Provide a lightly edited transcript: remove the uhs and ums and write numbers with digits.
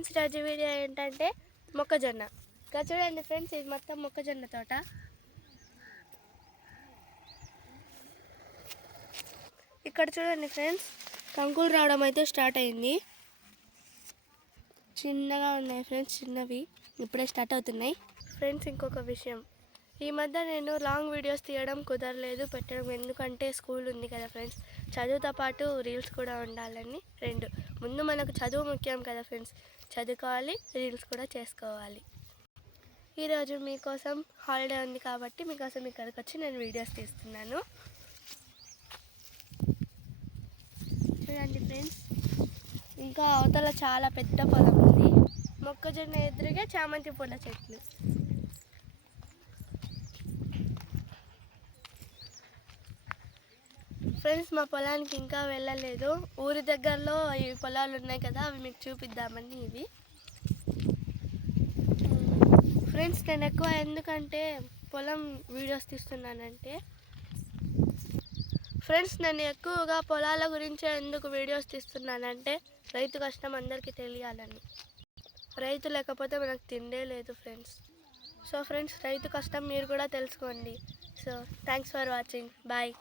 Friends రోజు video ఏంటంటే మొక్కజొన్న. ఇక్కడ చూడండి ఫ్రెండ్స్, ఇది మొత్తం మొక్కజొన్న తోట. ఇక్కడ చూడండి ఫ్రెండ్స్, కంకులు రావడం అయితే స్టార్ట్ అయింది. చిన్నగా ఉన్నాయి ఫ్రెండ్స్, చిన్నవి ఇప్పుడే స్టార్ట్ అవుతున్నాయి. ఫ్రెండ్స్ ఇంకొక విషయం, ఈ మధ్య నేను లాంగ్ వీడియోస్ తీయడం కుదరలేదు పెట్టడం, ఎందుకంటే స్కూల్ ఉంది కదా ఫ్రెండ్స్. చదువుతో పాటు రీల్స్ కూడా ఉండాలని రెండు. ముందు మనకు చదువు ముఖ్యం కదా ఫ్రెండ్స్, చదువుకోవాలి, రీల్స్ కూడా చేసుకోవాలి. ఈరోజు మీకోసం హాలిడే ఉంది కాబట్టి మీకోసం ఇక్కడికి వచ్చి నేను వీడియోస్ తీస్తున్నాను. చూడండి ఫ్రెండ్స్, ఇంకా అవతల చాలా పెద్ద పొలం ఉంది. మొక్కజొన్న ఎదురుగా చామంతి పూల చెట్లు. ఫ్రెండ్స్ మా పొలానికి ఇంకా వెళ్ళలేదు. ఊరి దగ్గరలో ఈ పొలాలు ఉన్నాయి కదా, అవి మీకు చూపిద్దామని ఇవి. ఫ్రెండ్స్ నేను ఎక్కువ ఎందుకంటే పొలం వీడియోస్ తీస్తున్నానంటే, ఫ్రెండ్స్ నేను ఎక్కువగా పొలాల గురించే ఎందుకు వీడియోస్ తీస్తున్నానంటే, రైతు కష్టం అందరికీ తెలియాలని. రైతు లేకపోతే మనకు తిండే లేదు ఫ్రెండ్స్. సో ఫ్రెండ్స్, రైతు కష్టం మీరు కూడా తెలుసుకోండి. So thanks for watching. Bye.